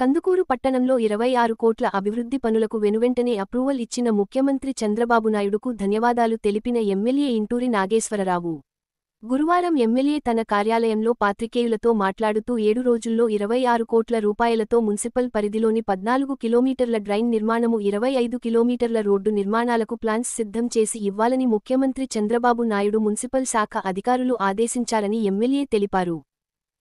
కందుకూరు పట్టణంలో 26 కోట్ల అభివృద్ధి పనులకు వెనువెంటనే అప్రూవల్ ఇచ్చిన ముఖ్యమంత్రి చంద్రబాబు నాయుడుకు ధన్యవాదాలు తెలిపిన ఎమ్మెల్యే ఇంటూరి నాగేశ్వరరావు. గురువారం ఎమ్మెల్యే తన కార్యాలయంలో పాత్రికేయులతో మాట్లాడుతూ 7 రోజుల్లో 26 కోట్ల రూపాయలతో మున్సిపల్ పరిధిలోని 14 కిలోమీటర్ల డ్రైన్ నిర్మాణము, 25 కిలోమీటర్ల రోడ్డు నిర్మాణాలకు ప్లాన్స్ సిద్ధం చేసి ఇవ్వాలని ముఖ్యమంత్రి చంద్రబాబు నాయుడు మున్సిపల్ శాఖ అధికారులు ఆదేశించారని ఎమ్మెల్యే తెలిపారు.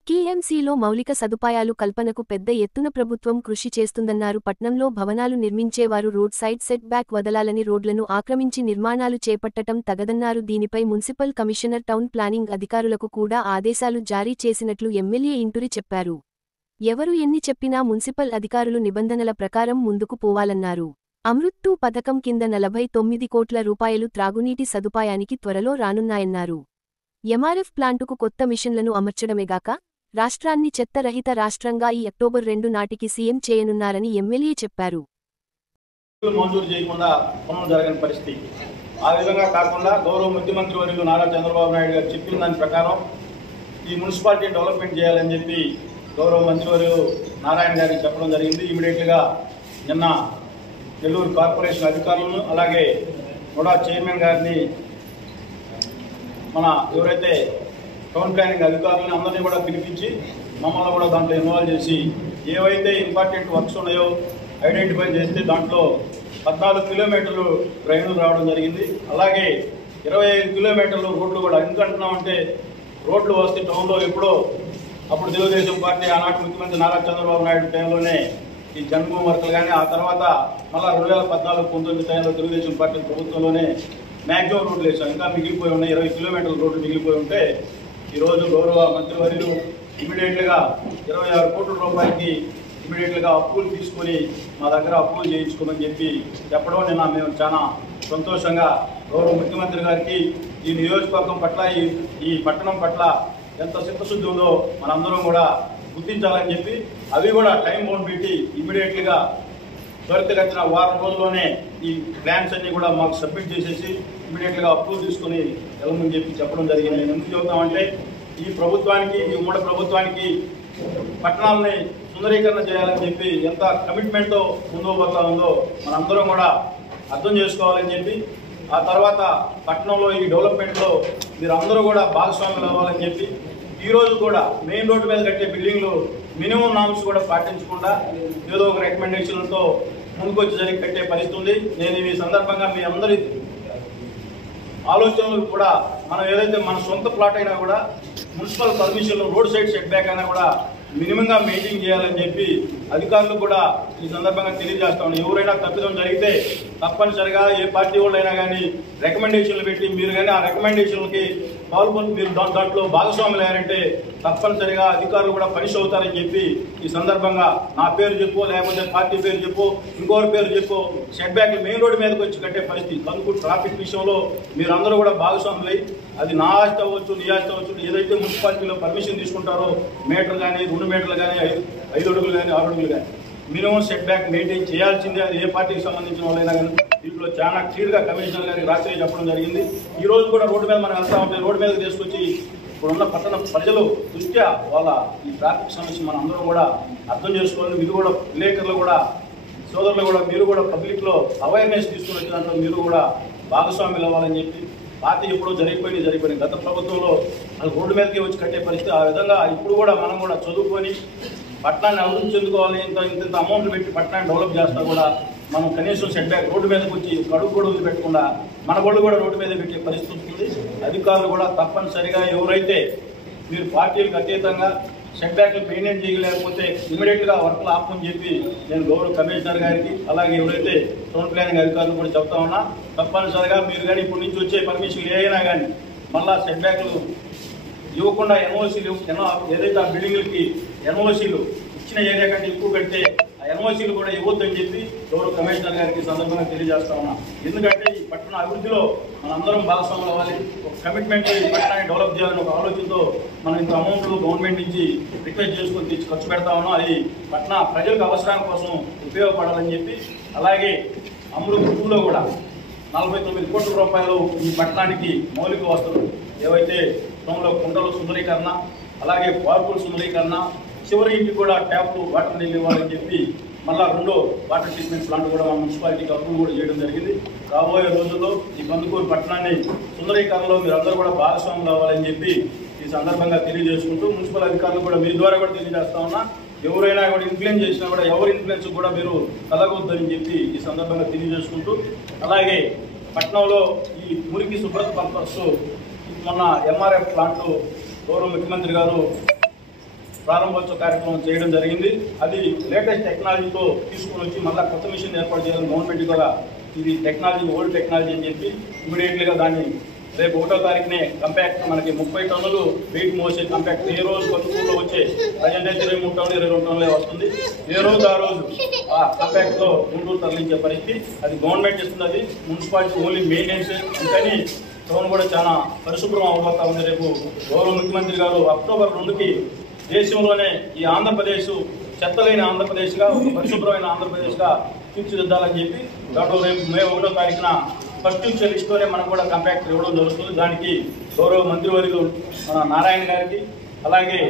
కేఎంసీలో మౌలిక సదుపాయాలు కల్పనకు పెద్ద ఎత్తున ప్రభుత్వం కృషి చేస్తుందన్నారు. పట్నంలో భవనాలు నిర్మించేవారు రోడ్ సైడ్ సెట్ బ్యాక్ వదలాలని, రోడ్లను ఆక్రమించి నిర్మాణాలు చేపట్టటం తగదన్నారు. దీనిపై మున్సిపల్ కమిషనర్, టౌన్ ప్లానింగ్ అధికారులకు కూడా ఆదేశాలు జారీ చేసినట్లు ఎమ్మెల్యే ఇంటూరి చెప్పారు. ఎవరు ఎన్ని చెప్పినా మున్సిపల్ అధికారులు నిబంధనల ప్రకారం ముందుకు పోవాలన్నారు. అమృత్ 2 పథకం కింద 49 కోట్ల రూపాయలు త్రాగునీటి సదుపాయానికి త్వరలో రానున్నాయన్నారు. ఎంఆర్ఎఫ్ ప్లాంటుకు కొత్త మిషన్లను అమర్చడమేగాక రాష్ట్రాన్ని చెత్తరహిత రాష్ట్రంగా ఈ అక్టోబర్ 2 నాటికి సీఎం చేయనున్నారని ఎమ్మెల్యే చెప్పారు. మంజూరు చేయకుండా పనులు జరగని పరిస్థితి. ఆ విధంగా కాకుండా గౌరవ ముఖ్యమంత్రి వర్యులు నారా చంద్రబాబు నాయుడు గారు చెప్పిన దాని ప్రకారం ఈ మున్సిపాలిటీ డెవలప్మెంట్ చేయాలని చెప్పి గౌరవ మంత్రివర్యులు నారాయణ గారికి చెప్పడం జరిగింది. ఇమీడియట్గా నిన్న నెల్లూరు కార్పొరేషన్ అధికారులను, అలాగే కూడా చైర్మన్ గారిని, మన ఎవరైతే టౌన్ ప్లానింగ్ అధికారులను అందరినీ కూడా పిలిపించి మమ్మల్ని కూడా దాంట్లో ఇన్వాల్వ్ చేసి ఏవైతే ఇంపార్టెంట్ వర్క్స్ ఉన్నాయో ఐడెంటిఫై చేస్తే దాంట్లో 14 కిలోమీటర్లు డ్రైన్లు రావడం జరిగింది. అలాగే 25 కిలోమీటర్లు రోడ్లు కూడా. ఎందుకంటున్నామంటే రోడ్లు వస్తే టౌన్లో ఎప్పుడో అప్పుడు తెలుగుదేశం పార్టీ ఆనాటి ముఖ్యమంత్రి నారా చంద్రబాబు నాయుడు టైంలోనే ఈ జన్మభూమి వర్కులు కానీ, ఆ తర్వాత మళ్ళీ 2014-19 టైంలో తెలుగుదేశం పార్టీ ప్రభుత్వంలోనే మ్యాక్సిమం రోడ్లు వేసాం. ఇంకా మిగిలిపోయి ఉన్నాయి, 20 కిలోమీటర్ల రోడ్లు మిగిలిపోయి ఉంటే ఈరోజు గౌరవ మంత్రివర్యులు ఇమీడియట్గా 26 కోట్ల రూపాయలకి ఇమీడియట్గా అప్పులు తీసుకొని మా దగ్గర అప్పులు చేయించుకోమని చెప్పడం నిన్న మేము చాలా సంతోషంగా గౌరవ ముఖ్యమంత్రి గారికి ఈ నియోజకవర్గం పట్ల, ఈ పట్టణం పట్ల ఎంత చిత్తశుద్ధి ఉందో మనందరం కూడా గుర్తించాలని చెప్పి అవి కూడా టైం బౌండ్ పెట్టి ఇమీడియట్గా త్వరితగతిన వారం రోజుల్లోనే ఈ ప్లాన్స్ అన్ని కూడా మాకు సబ్మిట్ చేసేసి ఇమీడియట్గా అప్రూవ్ తీసుకుని వెళ్ళమని చెప్పడం జరిగింది. నేను ఎందుకు చెబుతామంటే ఈ ప్రభుత్వానికి, ఈ ఉమ్మడి ప్రభుత్వానికి పట్టణాలని సుందరీకరణ చేయాలని చెప్పి ఎంత కమిట్మెంట్తో ముందుకు పోతా ఉందో మనందరం కూడా అర్థం చేసుకోవాలని చెప్పి, ఆ తర్వాత పట్టణంలో ఈ డెవలప్మెంట్లో మీరు అందరూ కూడా భాగస్వాములు అవ్వాలని చెప్పి ఈరోజు కూడా మెయిన్ రోడ్డు మీద కట్టే బిల్డింగ్లు మినిమం నామ్స్ కూడా పాటించకుండా ఏదో ఒక రికమెండేషన్లతో ముందుకొచ్చి జరిగి కట్టే పరిస్థితి ఉంది. నేను ఈ సందర్భంగా మీ అందరి ఆలోచనలు కూడా, మనం ఏదైతే మన సొంత ప్లాట్ అయినా కూడా మున్సిపల్ పర్మిషన్లు, రోడ్ సైడ్ సెట్ బ్యాక్ అయినా కూడా మినిమంగా మెయింటైన్ చేయాలని చెప్పి అధికారులు కూడా ఈ సందర్భంగా తెలియజేస్తాం. ఎవరైనా తప్పిదం జరిగితే తప్పనిసరిగా ఏ పార్టీ వాళ్ళైనా కానీ రికమెండేషన్లు పెట్టి మీరు కానీ ఆ రికమెండేషన్లకి పాల్గొని మీరు దాంట్లో భాగస్వాములు అయ్యారంటే తప్పనిసరిగా అధికారులు కూడా పనిష్ అవుతారని చెప్పి ఈ సందర్భంగా నా పేరు చెప్పు, లేకపోతే పార్టీ పేరు చెప్పు, ఇంకోరి పేరు చెప్పు, సెట్ బ్యాక్లు మెయిన్ రోడ్డు మీదకి వచ్చి కట్టే పరిస్థితి. కందుకూరు ట్రాఫిక్ విషయంలో మీరు అందరూ కూడా భాగస్వాములై, అది నా ఆస్తి అవ్వచ్చు, నీ ఆస్తి అవ్వచ్చు, ఏదైతే మున్సిపాలిటీలో పర్మిషన్ తీసుకుంటారో మీటర్ కానీ, 2 మీటర్లు కానీ, 5 అడుగులు కానీ, 6 అడుగులు కానీ మినిమం సెట్ బ్యాక్ మెయింటైన్ చేయాల్సిందే. అది ఏ పార్టీకి సంబంధించిన వాళ్ళైనా కానీ దీంట్లో చాలా క్లియర్గా కమిషనర్ గారికి రాత్రి చెప్పడం జరిగింది. ఈ రోజు కూడా రోడ్డు మీద మనం వెళ్తా ఉంటే రోడ్డు మీదకి తీసుకొచ్చి ఇప్పుడున్న పట్టణ ప్రజలు దృష్ట్యా వాళ్ళ ఈ ట్రాఫిక్ సమస్య మనం అందరం కూడా అర్థం చేసుకోవాలి. మీరు కూడా విలేకరులు కూడా, సోదరులు కూడా, మీరు కూడా పబ్లిక్లో అవేర్నెస్ తీసుకుని వచ్చిన దాంట్లో మీరు కూడా భాగస్వాములు అవ్వాలని చెప్పి, పార్టీ ఎప్పుడో జరిగిపోయినాయి. గత ప్రభుత్వంలో అది రోడ్డు మీదకి వచ్చి కట్టే పరిస్థితి. ఆ విధంగా ఇప్పుడు కూడా మనం కూడా చదువుకొని పట్టణాన్ని అభివృద్ధి చెందుకోవాలి. ఇంత అమౌంట్లు పెట్టి పట్టణాన్ని డెవలప్ చేస్తా కూడా మనం కనీసం సెట్ బ్యాక్ రోడ్డు మీదకి వచ్చి కడుగు కూడా పెట్టకుండా మన వాళ్ళు కూడా రోడ్డు మీద పెట్టే పరిస్థితి ఉంటుంది. అధికారులు కూడా తప్పనిసరిగా ఎవరైతే మీరు పార్టీలకు అతీతంగా సెట్ బ్యాక్లు మెయింటైన్ చేయలేకపోతే ఇమీడియట్గా వర్క్లు ఆపని చెప్పి నేను గౌరవ కమిషనర్ గారికి, అలాగే ఎవరైతే టౌన్ ప్లానింగ్ అధికారులు కూడా చెప్తా ఉన్నా, తప్పనిసరిగా మీరు కానీ ఇప్పటి నుంచి వచ్చే పర్మిషన్లు ఏదైనా కానీ మళ్ళా సెట్ బ్యాక్లు ఇవ్వకుండా ఎన్ఓసీలు, ఏదైతే ఆ బిల్డింగ్లకి ఎన్ఓసీలు ఇచ్చిన ఏరియా కంటే ఎక్కువ కడితే ఆ ఎన్ఓసీలు కూడా ఇవ్వద్దని చెప్పి గౌరవ కమిషనర్ గారికి సందర్భంగా తెలియజేస్తా ఉన్నా. ఎందుకంటే ఈ పట్టణ అభివృద్ధిలో మనందరం భాగస్వాములు అవ్వాలి. ఒక కమిట్మెంట్ ఈ పట్టణాన్ని డెవలప్ చేయాలని ఒక ఆలోచనతో మనం ఇంత అమౌంట్లు గవర్నమెంట్ నుంచి రిక్వెస్ట్ చేసుకొని తెచ్చి ఖర్చు పెడతా ఉన్నాం. అది పట్టణ ప్రజలకు అవసరాల కోసం ఉపయోగపడాలని చెప్పి, అలాగే అమృత్ 2లో కూడా 49 కోట్ల రూపాయలు ఈ పట్టణానికి మౌలిక వసతులు ఏవైతే టౌన్లో కుంటల సుందరీకరణ, అలాగే పార్కుల సుందరీకరణ, చివరి ఇంటికి కూడా ట్యాప్ వాటర్ నీళ్ళు ఇవ్వాలని చెప్పి మళ్ళా రెండో వాటర్ ట్రీట్మెంట్ ప్లాంట్ కూడా మన మున్సిపాలిటీకి అప్రూవ్ కూడా చేయడం జరిగింది. రాబోయే రోజుల్లో ఈ కందుకూరు పట్టణాన్ని సుందరీకరణలో మీరు అందరూ కూడా భాగస్వాములు అవ్వాలని చెప్పి ఈ సందర్భంగా తెలియజేసుకుంటూ మున్సిపల్ అధికారులు కూడా మీ ద్వారా కూడా తెలియజేస్తా ఉన్నా, ఎవరైనా కూడా ఇన్ఫ్లుయెన్స్ చేసినా కూడా ఎవరి ఇన్ఫ్లుయెన్స్ కూడా మీరు కలగొద్దని చెప్పి ఈ సందర్భంగా తెలియజేసుకుంటూ, అలాగే పట్టణంలో ఈ మురికి శుభ్రత పర్పస్ మొన్న ఎంఆర్ఎఫ్ ప్లాంట్ గౌరవ ముఖ్యమంత్రి గారు ప్రారంభోత్సవ కార్యక్రమం చేయడం జరిగింది. అది లేటెస్ట్ టెక్నాలజీతో తీసుకుని వచ్చి మళ్ళీ కొత్త మిషన్ ఏర్పాటు చేయాలని గవర్నమెంట్ కూడా ఇది టెక్నాలజీ ఓల్డ్ టెక్నాలజీ అని చెప్పి ఇమీడియట్లీగా దాన్ని రేపు 1వ తారీఖునే కంపాక్ట్ మనకి 30 టన్నులు వెయిట్ మోసే కంపాక్ట్ ఏ రోజు కొత్తూరులో వచ్చే ప్రజెంట్ అయితే 23 టన్నులు 22 టన్నులే వస్తుంది. ఏ రోజు ఆ రోజు ఆ కంపాక్ట్లో గుంటూరు తరలించే పరిస్థితి అది గవర్నమెంట్ ఇస్తుంది. అది మున్సిపాలిటీ ఓన్లీ మెయింటెనెన్స్ కానీ టౌన్ కూడా చాలా పరిశుభ్రం అవబోతా ఉంది. రేపు గౌరవ ముఖ్యమంత్రి గారు అక్టోబర్ 2కి దేశంలోనే ఈ ఆంధ్రప్రదేశ్ చెత్తలేని ఆంధ్రప్రదేశ్గా ఒక పరిశుభ్రమైన ఆంధ్రప్రదేశ్గా తీర్చిదిద్దాలని చెప్పి దాంట్లో రేపు మే 1వ తారీఖున ఫస్ట్ ఇచ్చే లిస్టులోనే మనకు కూడా కంపాక్ట్ ఇవ్వడం జరుగుతుంది. దానికి గౌరవ మంత్రివర్యులు మన నారాయణ గారికి, అలాగే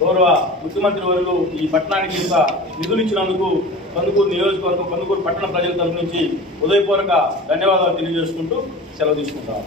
గౌరవ ముఖ్యమంత్రి వర్యులు ఈ పట్టణానికి ఇంత నిధులు ఇచ్చినందుకు కందుకూరు నియోజకవర్గం కందుకూరు పట్టణ ప్రజల తరఫు నుంచి హృదయపూర్వక ధన్యవాదాలు తెలియజేసుకుంటూ సెలవు తీసుకుంటాం.